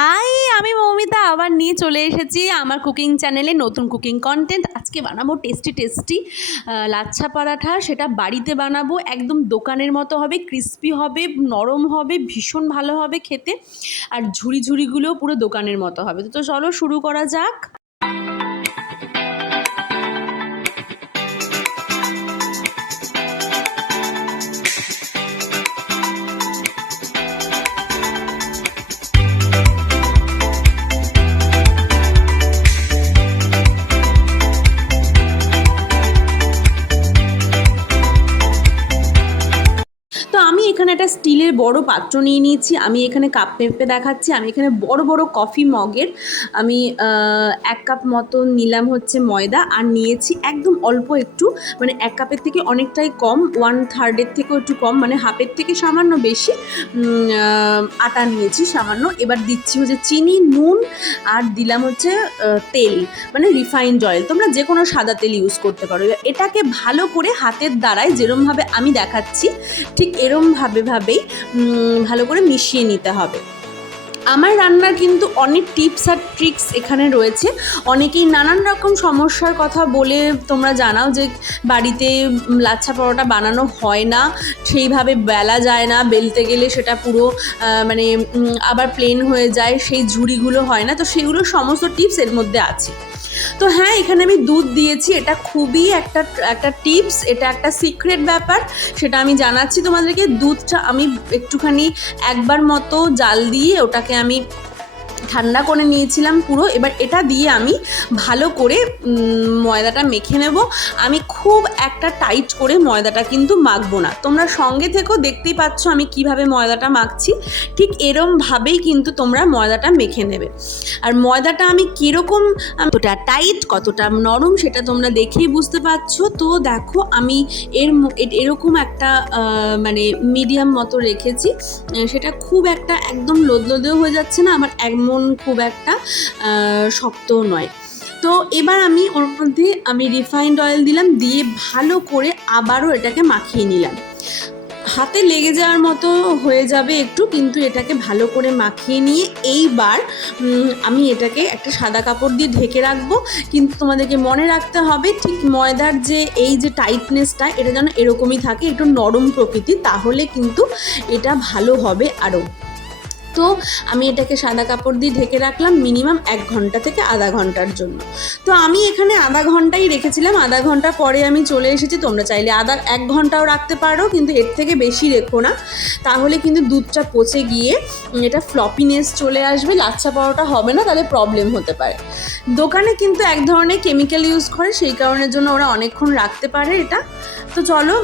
High, আমি মৌমিতা আবার নিয়ে চলে এসেছি আমার কুকিং চ্যানেলে নতুন কুকিং কন্টেন্ট। আজকে বানাবো টেস্টি টেস্টি লাচ্ছা পরাঠা। সেটা বাড়িতে বানাবো, একদম দোকানের মতো হবে, ক্রিস্পি হবে, নরম হবে, ভীষণ ভালো হবে খেতে। আর ঝুড়ি ঝুড়িগুলোও পুরো দোকানের মতো হবে। তো চলো শুরু করা যাক। তো আমি এখানে একটা স্টিলের বড় পাত্র নিয়ে নিয়েছি। আমি এখানে কাপ মেপে দেখাচ্ছি। আমি এখানে বড় বড় কফি মগের আমি 1 কাপ মতো নিলাম হচ্ছে ময়দা, আর নিয়েছি একদম অল্প একটু, মানে 1 কাপের থেকে অনেকটাই কম, 1/3 থেকেও একটু কম, মানে হাফের থেকে সামান্য বেশি আটা নিয়েছি সামান্য। এবার দিচ্ছি হচ্ছে চিনি, নুন, আর দিলাম হচ্ছে তেল, মানে রিফাইন্ড অয়েল। তোমরা যে কোনো সাদা তেল ইউজ করতে পারো। এটাকে ভালো করে হাতের দ্বারাই যেরমভাবে আমি দেখাচ্ছি ঠিক এরমভাবেই ভালো করে মিশিয়ে নিতে হবে। আমার রান্নার কিন্তু অনেক টিপস আর ট্রিক্স এখানে রয়েছে। অনেকেই নানান রকম সমস্যার কথা বলে তোমরা জানাও যে বাড়িতে লাচ্ছা পরোটা বানানো হয় না, সেইভাবে বেলা যায় না, বেলতে গেলে সেটা পুরো মানে আবার প্লেন হয়ে যায়, সেই ঝুড়িগুলো হয় না। তো সেগুলো সমস্ত টিপস এর মধ্যে আছে। তো হ্যাঁ, এখানে আমি দুধ দিয়েছি, এটা খুবই একটা টিপস, এটা একটা সিক্রেট ব্যাপার, সেটা আমি জানাচ্ছি তোমাদেরকে। দুধটা আমি একটুখানি একবার মতো জাল দিয়ে ওটাকে আমি ঠান্ডা করে নিয়েছিলাম পুরো। এবার এটা দিয়ে আমি ভালো করে ময়দাটা মেখে নেব। আমি খুব একটা টাইট করে ময়দাটা কিন্তু মাখবো না। তোমরা সঙ্গে থেকেও দেখতেই পাচ্ছ আমি কিভাবে ময়দাটা মাখছি। ঠিক এরমভাবেই কিন্তু তোমরা ময়দাটা মেখে নেবে। আর ময়দাটা আমি কীরকম, কতটা টাইট কতটা নরম সেটা তোমরা দেখেই বুঝতে পারছো। তো দেখো আমি এরকম একটা মানে মিডিয়াম মতো রেখেছি। সেটা খুব একটা একদম লোদলোদেও হয়ে যাচ্ছে না, আবার এমন খুব একটা শক্তও নয়। তো এবার আমি ওর মধ্যে রিফাইন্ড অয়েল দিলাম, দিয়ে ভালো করে আবারও এটাকে মাখিয়ে নিলাম। হাতে লেগে যাওয়ার মতো হয়ে যাবে একটু, কিন্তু এটাকে ভালো করে মাখিয়ে নিয়ে এইবার আমি এটাকে একটা সাদা কাপড় দিয়ে ঢেকে রাখবো। কিন্তু তোমাদেরকে মনে রাখতে হবে ঠিক ময়দার যে এই যে টাইটনেসটা, এটা যেন এরকমই থাকে, একটু নরম প্রকৃতির, তাহলে কিন্তু এটা ভালো হবে আরও। তো আমি এটাকে সাদা কাপড় দিয়ে ঢেকে রাখলাম মিনিমাম 1 ঘন্টা থেকে আধা ঘন্টার জন্য। তো আমি এখানে আধা ঘন্টাই রেখেছিলাম। আধা ঘন্টা পরে আমি চলে এসেছি। তোমরা চাইলে 1 ঘন্টাও রাখতে পারো, কিন্তু এর থেকে বেশি রেখো না, তাহলে কিন্তু দুধটা পচে গিয়ে এটা ফ্লপিনেস চলে আসবে, লাচ্ছা পরোটা হবে না, তাহলে প্রবলেম হতে পারে। দোকানে কিন্তু এক ধরনের কেমিক্যাল ইউজ করে, সেই কারণের জন্য ওরা অনেকক্ষণ রাখতে পারে এটা। তো চলো,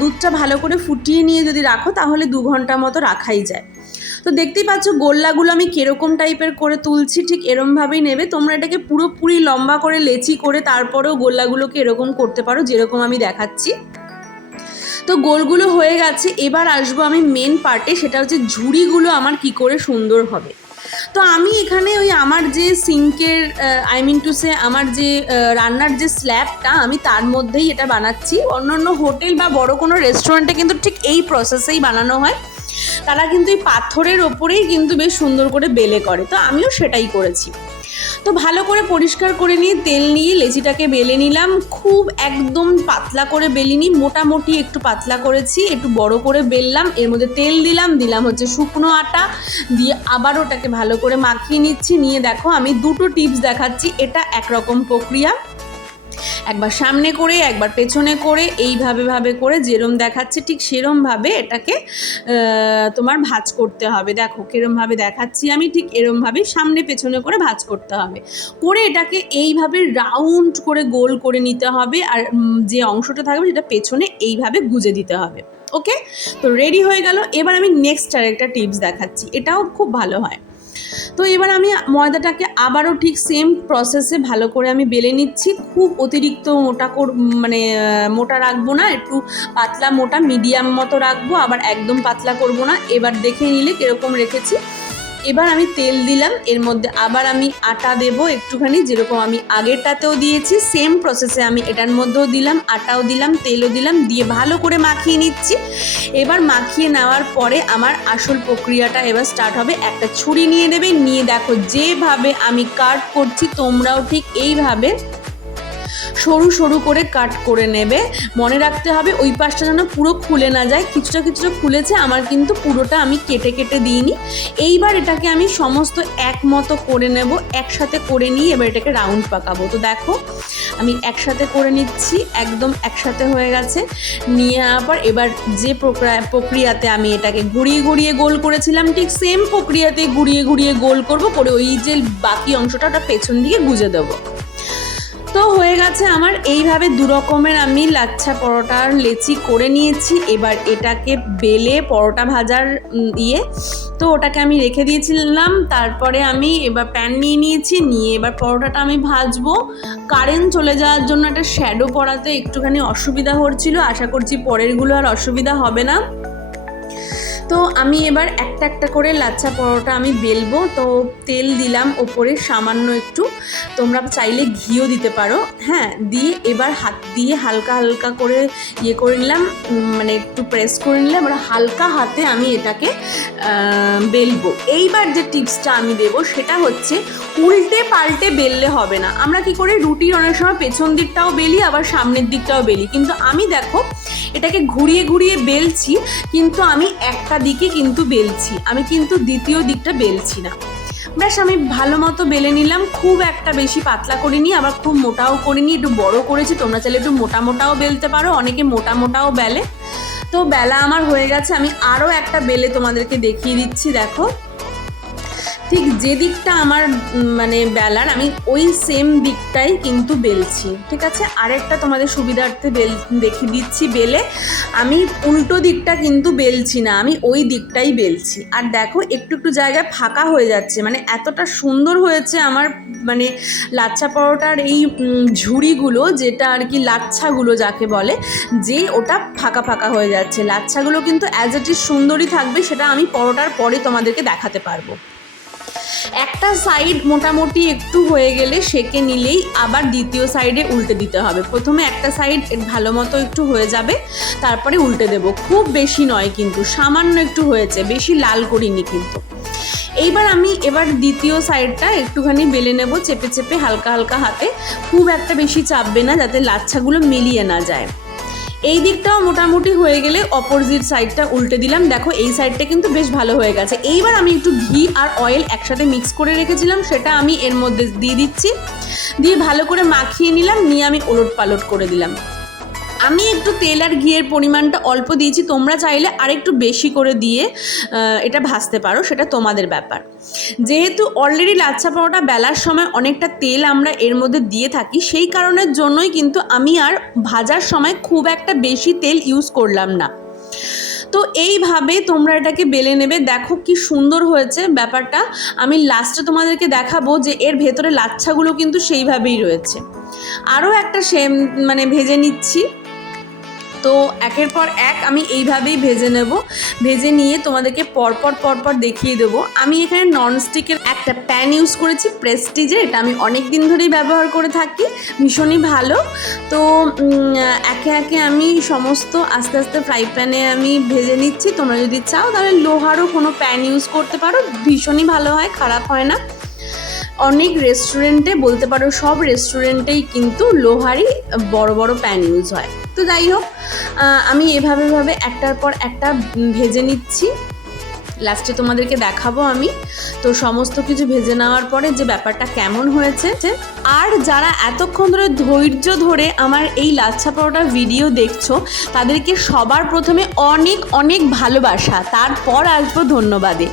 দুধটা ভালো করে ফুটিয়ে নিয়ে যদি রাখো তাহলে 2 ঘন্টা মতো রাখাই যায়। তো দেখতেই পাচ্ছ গোল্লাগুলো আমি কীরকম টাইপের করে তুলছি, ঠিক এরমভাবেই নেবে। তোমরা এটাকে পুরোপুরি লম্বা করে লেচি করে তারপরেও গোল্লাগুলোকে এরকম করতে পারো, যেরকম আমি দেখাচ্ছি। তো গোলগুলো হয়ে গেছে। এবার আসবো আমি মেন পার্টে, সেটা হচ্ছে ঝুড়িগুলো আমার কি করে সুন্দর হবে। তো আমি এখানে ওই আমার যে সিঙ্কের আমার যে রান্নার যে স্ল্যাবটা, আমি তার মধ্যেই এটা বানাচ্ছি। অন্যান্য হোটেল বা বড় কোনো রেস্টুরেন্টে কিন্তু ঠিক এই প্রসেসেই বানানো হয়। তারা কিন্তু এই পাথরের ওপরেই কিন্তু বেশ সুন্দর করে বেলে করে। তো আমিও সেটাই করেছি। তো ভালো করে পরিষ্কার করে নিয়ে তেল নিয়ে লেচিটাকে বেলে নিলাম। খুব একদম পাতলা করে বেলিনি, মোটামুটি একটু পাতলা করেছি, একটু বড় করে বেললাম। এর মধ্যে তেল দিলাম হচ্ছে শুকনো আটা, দিয়ে আবার ওটাকে ভালো করে মাখিয়ে নিচ্ছি। নিয়ে দেখো আমি দুটো টিপস দেখাচ্ছি। এটা একরকম প্রক্রিয়া, একবার সামনে করে একবার পেছনে করে এইভাবে করে যেরম দেখাচ্ছে ঠিক সেরমভাবে এটাকে তোমার ভাঁজ করতে হবে। দেখো কিরমভাবে দেখাচ্ছি আমি, ঠিক এরমভাবেই সামনে পেছনে করে ভাঁজ করতে হবে। করে এটাকে এইভাবে রাউন্ড করে গোল করে নিতে হবে, আর যে অংশটা থাকবে সেটা পেছনে এইভাবে গুজে দিতে হবে। ওকে, তো রেডি হয়ে গেল। এবার আমি নেক্সট আরেকটা টিপস দেখাচ্ছি, এটাও খুব ভালো হয়। তো এবার আমি ময়দাটাকে আবারও ঠিক সেম প্রসেসে ভালো করে আমি বেলে নিচ্ছি। খুব অতিরিক্ত মানে মোটা রাখবো না, একটু পাতলা মোটা মিডিয়াম মতো রাখবো, আবার একদম পাতলা করব না। এবার দেখে নিলে কীরকম রেখেছি। এবার আমি তেল দিলাম, এর মধ্যে আবার আমি আটা দেবো একটুখানি, যেরকম আমি আগেরটাতেও দিয়েছি সেম প্রসেসে আমি এটার মধ্যেও দিলাম, আটাও দিলাম, তেলও দিলাম, দিয়ে ভালো করে মাখিয়ে নিচ্ছি। এবার মাখিয়ে নেওয়ার পরে আমার আসল প্রক্রিয়াটা এবার স্টার্ট হবে। একটা ছুরি নিয়ে নেবে, নিয়ে দেখো যেভাবে আমি কাট করছি তোমরাও ঠিক এইভাবে সরু সরু করে কাট করে নেবে। মনে রাখতে হবে ওই পাশটা যেন পুরো খুলে না যায়, কিছুটা কিছুটা খুলেছে, আমার কিন্তু পুরোটা আমি কেটে কেটে দিইনি। এইবার এটাকে আমি সমস্ত এক মতো করে নেব, একসাথে করে নিয়ে এবার এটাকে রাউন্ড পাকাবো। তো দেখো আমি একসাথে করে নিচ্ছি, একদম একসাথে হয়ে গেছে। নিয়ে যাওয়ার পর এবার যে প্রক্রিয়াতে আমি এটাকে ঘুরিয়ে ঘুরিয়ে গোল করেছিলাম, ঠিক সেম প্রক্রিয়াতে ঘুরিয়ে ঘুরিয়ে গোল করব, করে ওই যে বাকি অংশটা ওটা পেছন দিকে গুজে দেবো। তো হয়ে গেছে আমার এইভাবে দু রকমের আমি লাচ্ছা পরোটার লেচি করে নিয়েছি। এবার এটাকে বেলে পরোটা ভাজার তো ওটাকে আমি রেখে দিয়েছিলাম। তারপরে আমি এবার প্যান নিয়ে নিয়েছি, নিয়ে এবার পরোটাটা আমি ভাজবো। কারেন্ট চলে যাওয়ার জন্য একটা শ্যাডো পড়াতে একটুখানি অসুবিধা হচ্ছিল, আশা করছি পরেরগুলো আর অসুবিধা হবে না। তো আমি এবার একটা একটা করে লাচ্ছা পরোটা আমি বেলবো। তো তেল দিলাম ওপরে সামান্য একটু, তোমরা চাইলে ঘিও দিতে পারো, হ্যাঁ, দিয়ে এবার হাত দিয়ে হালকা হালকা করে করে নিলাম, মানে একটু প্রেস করে নিলাম। এবার হালকা হাতে আমি এটাকে বেলবো। এইবার যে টিপসটা আমি দেবো সেটা হচ্ছে উল্টে পাল্টে বেললে হবে না। আমরা কি করে রুটির অনেক সময় পেছন দিকটাও বেলি, আবার সামনের দিকটাও বেলি, কিন্তু আমি দেখো এটাকে ঘুরিয়ে ঘুরিয়ে বেলছি, কিন্তু আমি একটা দিকে কিন্তু বেলছি, আমি কিন্তু দ্বিতীয় দিকটা বেলছি না। ব্যাস আমি ভালো মতো বেলে নিলাম, খুব একটা বেশি পাতলা করিনি, আবার খুব মোটাও করিনি, একটু বড় করেছি। তোমরা চাইলে একটু মোটা মোটাও বেলতে পারো, অনেকে মোটা মোটাও বেলে। তো বেলা আমার হয়ে গেছে, আমি আরও একটা বেলে তোমাদেরকে দেখিয়ে দিচ্ছি। দেখো ঠিক যে দিকটা আমার মানে বেলার, আমি ওই সেম দিকটাই কিন্তু বেলছি, ঠিক আছে। আরেকটা তোমাদের সুবিধার্থে দেখিয়ে দিচ্ছি, বেলে আমি উল্টো দিকটা কিন্তু বেলছি না, আমি ওই দিকটাই বেলছি। আর দেখো একটু একটু জায়গায় ফাঁকা হয়ে যাচ্ছে, মানে এতটা সুন্দর হয়েছে আমার মানে লাচ্ছা পরোটার এই ঝুড়িগুলো, যেটা আর কি লাচ্ছাগুলো যাকে বলে, যে ওটা ফাঁকা ফাঁকা হয়ে যাচ্ছে। লাচ্ছাগুলো কিন্তু অ্যাজ ইট ইজ সুন্দরই থাকবে, সেটা আমি পরোটার পরে তোমাদেরকে দেখাতে পারবো। একটা সাইড মোটামুটি একটু হয়ে গেলে সেঁকে নিলেই আবার দ্বিতীয় সাইডে উল্টে দিতে হবে। প্রথমে একটা সাইড ভালো মতো একটু হয়ে যাবে, তারপরে উল্টে দেব। খুব বেশি নয় কিন্তু, সামান্য একটু হয়েছে, বেশি লাল করিনি কিন্তু। এইবার আমি দ্বিতীয় সাইডটা একটুখানি বেলে নেব চেপে চেপে হালকা হালকা হাতে, খুব একটা বেশি চাপবে না যাতে লাচ্ছাগুলো মিলিয়ে না যায়। এই দিকটাও মোটামুটি হয়ে গেলে অপোজিট সাইডটা উল্টে দিলাম। দেখো এই সাইডটা কিন্তু বেশ ভালো হয়ে গেছে। এইবার আমি একটু ঘি আর অয়েল একসাথে মিক্স করে রেখেছিলাম, সেটা আমি এর মধ্যে দিয়ে দিচ্ছি, দিয়ে ভালো করে মাখিয়ে নিলাম, নিয়ে আমি ওলট পালট করে দিলাম। আমি একটু তেল আর ঘিয়ের পরিমাণটা অল্প দিয়েছি, তোমরা চাইলে আরেকটু বেশি করে দিয়ে এটা ভাজতে পারো, সেটা তোমাদের ব্যাপার। যেহেতু অলরেডি লাচ্ছা পরোটা বেলার সময় অনেকটা তেল আমরা এর মধ্যে দিয়ে থাকি, সেই কারণের জন্যই কিন্তু আমি আর ভাজার সময় খুব একটা বেশি তেল ইউজ করলাম না। তো এইভাবে তোমরা এটাকে বেলে নেবে। দেখো কি সুন্দর হয়েছে ব্যাপারটা। আমি লাস্টে তোমাদেরকে দেখাবো যে এর ভেতরে লাচ্ছাগুলো কিন্তু সেইভাবেই রয়েছে। আরও একটা মানে ভেজে নিচ্ছি। তো একের পর এক আমি এইভাবেই ভেজে নেব, ভেজে নিয়ে তোমাদেরকে পরপর দেখিয়ে দেবো। আমি এখানে ননস্টিকের একটা প্যান ইউজ করেছি, প্রেস্টিজের, এটা আমি অনেক দিন ধরেই ব্যবহার করে থাকি, ভীষণই ভালো। তো একে একে আমি সমস্ত আস্তে আস্তে ফ্রাই প্যানে আমি ভেজে নিচ্ছি। তোমরা যদি চাও তাহলে লোহারও কোনো প্যান ইউজ করতে পারো, ভীষণই ভালো হয়, খারাপ হয় না। অনেক রেস্টুরেন্টে বলতে পারো সব রেস্টুরেন্টেই কিন্তু লোহারই বড় বড় প্যান ইউজ হয়। তো যাই হোক, আমি এভাবে একটার পর একটা ভেজে নিচ্ছি, লাস্টে তোমাদেরকে দেখাবো আমি। তো সমস্ত কিছু ভেজে নেওয়ার পরে যে ব্যাপারটা কেমন হয়েছে, আর যারা এতক্ষণ ধরে ধৈর্য ধরে আমার এই লাচ্ছা পরোটার ভিডিও দেখছো তাদেরকে সবার প্রথমে অনেক অনেক ভালোবাসা, তারপর আসবো ধন্যবাদে।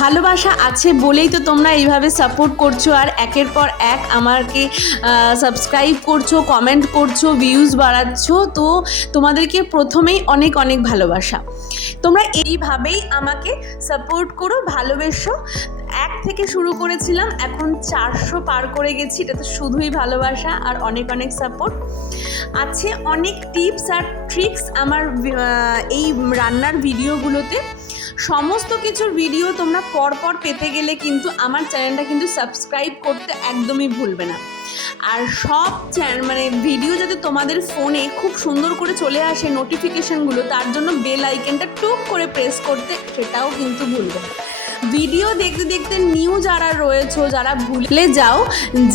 ভালোবাসা আছে বলেই তো তোমরা এইভাবে সাপোর্ট করছো, আর একের পর এক আমাকে সাবস্ক্রাইব করছো, কমেন্ট করছো, ভিউজ বাড়াচ্ছ। তো তোমাদেরকে প্রথমেই অনেক অনেক ভালোবাসা। তোমরা এইভাবেই আমাকে সাপোর্ট করো, ভালোবেসো। 1 থেকে শুরু করেছিলাম, এখন 400 পার করে গেছি, এটা তো শুধুই ভালোবাসা আর অনেক অনেক সাপোর্ট আছে। অনেক টিপস আর ট্রিক্স আমার এই রান্নার ভিডিওগুলোতে, সমস্ত কিছুর ভিডিও তোমরা পরপর পেতে গেলে কিন্তু আমার চ্যানেলটা কিন্তু সাবস্ক্রাইব করতে একদমই ভুলবে না। আর সব ভিডিও যাতে তোমাদের ফোনে খুব সুন্দর করে চলে আসে নোটিফিকেশানগুলো, তার জন্য বেল আইকনটা টুক করে প্রেস করতে সেটাও কিন্তু ভুলবে না। ভিডিও দেখতে দেখতে নিউ যারা রয়েছো, যারা ভুলে যাও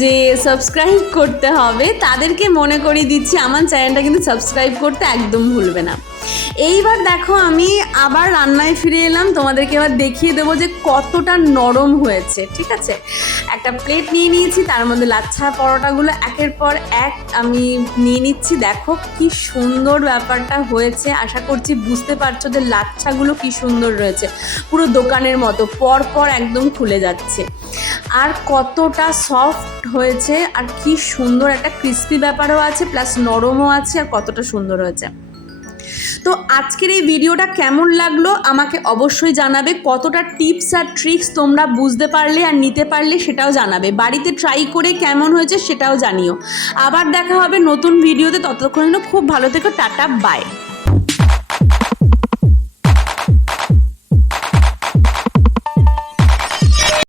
যে সাবস্ক্রাইব করতে হবে, তাদেরকে মনে করিয়ে দিচ্ছি আমার চ্যানেলটা কিন্তু সাবস্ক্রাইব করতে একদম ভুলবে না। এইবার দেখো আমি আবার রান্নায় ফিরে এলাম, তোমাদেরকে এবার দেখিয়ে দেবো যে কতটা নরম হয়েছে। ঠিক আছে, একটা প্লেট নিয়ে নিয়েছি, তার মধ্যে লাচ্ছা পরোটাগুলো একের পর এক আমি নিয়ে নিচ্ছি। দেখো কি সুন্দর ব্যাপারটা হয়েছে, আশা করছি বুঝতে পারছো যে লাচ্ছাগুলো কি সুন্দর রয়েছে, পুরো দোকানের মতো পরপর একদম খুলে যাচ্ছে। আর কতটা সফট হয়েছে, আর কি সুন্দর একটা ক্রিস্পি ব্যাপারও আছে, প্লাস নরমও আছে, আর কতটা সুন্দর হয়েছে। তো আজকের এই ভিডিওটা কেমন লাগলো আমাকে অবশ্যই জানাবে। কতটা টিপস আর ট্রিক্স তোমরা বুঝতে পারলে আর নিতে পারলে সেটাও জানাবে। বাড়িতে ট্রাই করে কেমন হয়েছে সেটাও জানিও। আবার দেখা হবে নতুন ভিডিওতে, ততক্ষণ খুব ভালো থেকো, টাটা বাই।